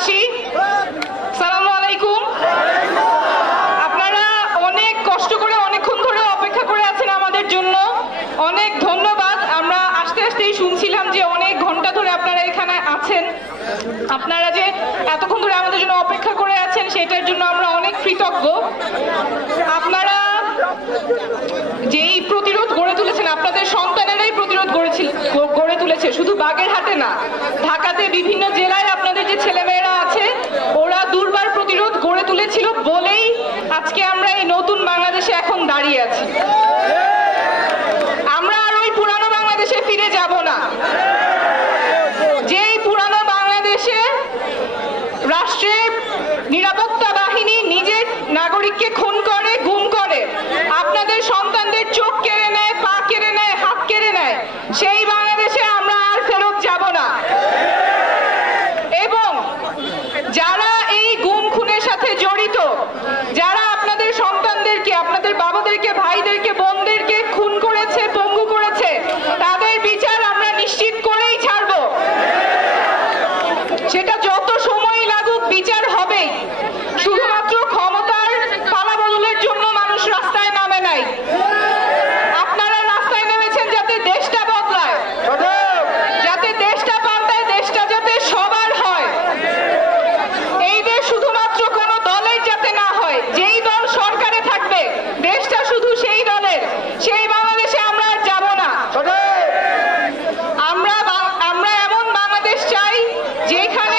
দেশবাসী, সালামু আলাইকুম। আপনারা অনেক কষ্ট করে অনেকক্ষণ ধরে অপেক্ষা করে আছেন আমাদের জন্য, অনেক ধন্যবাদ। আমরা আস্তে আস্তেই শুনছিলাম যে অনেক ঘন্টা ধরে আপনারা এখানে আছেন। আপনারা যে এতক্ষণ ধরে আমাদের জন্য অপেক্ষা করে আছেন সেটার জন্য আমরা অনেক কৃতজ্ঞ। আপনারা যেই প্রতিরোধ গড়ে তুলেছেন, আপনাদের সন্তানেরাই প্রতিরোধ গড়ে তুলেছে, শুধু বাগেরহাটে না, ঢাকাতে বিভিন্ন জেলায় আপনাদের যে ছেলেমেয়েরা আছে ওরা দুর্বার প্রতিরোধ গড়ে তুলেছিল বলেই আজকে আমরা এই নতুন বাংলাদেশে এখন দাঁড়িয়ে আছি। আমরা আর ওই পুরানো বাংলাদেশে ফিরে যাব না, যেই পুরানো বাংলাদেশে রাষ্ট্রের নিরাপত্তা বাহিনী নিজের নাগরিককে খুন করে, গুম করে, আপনাদের সন্তানদের চোখ কেড়ে নেয়, পা কেড়ে নেয়, হাত কেড়ে নেয়, সেই বাংলাদেশে আমরা আর ফেরত যাব না। এবং যারা এই গুম খুনের সাথে জড়িত, যারা আপনাদের সন্তানদেরকে, আপনাদের বাবাদেরকে, ভাইদেরকে, বোনদেরকে খুন করেছে, পঙ্গু করেছে, তাদের বিচার আমরা নিশ্চিত করেই ছাড়ব। সেটা যত সময় লাগুক বিচার হবেই। শুধুমাত্র ক্ষমতার পালাবদলের জন্য মানুষ রাস্তায় নামে নাই, আপনারা রাস্তায় নেমেছেন যাতে দেশটা বদলায়, যাতে দেশটা পাল্টায়, দেশটা যাতে সবার হয়। এই দেশ শুধুমাত্র কোনো দলের যাতে না হয়, যেই দল সরকারে থাকবে দেশটা শুধু সেই দলের, সেই বাংলাদেশে আমরা আর যাব না। আমরা এমন বাংলাদেশ চাই যেখানে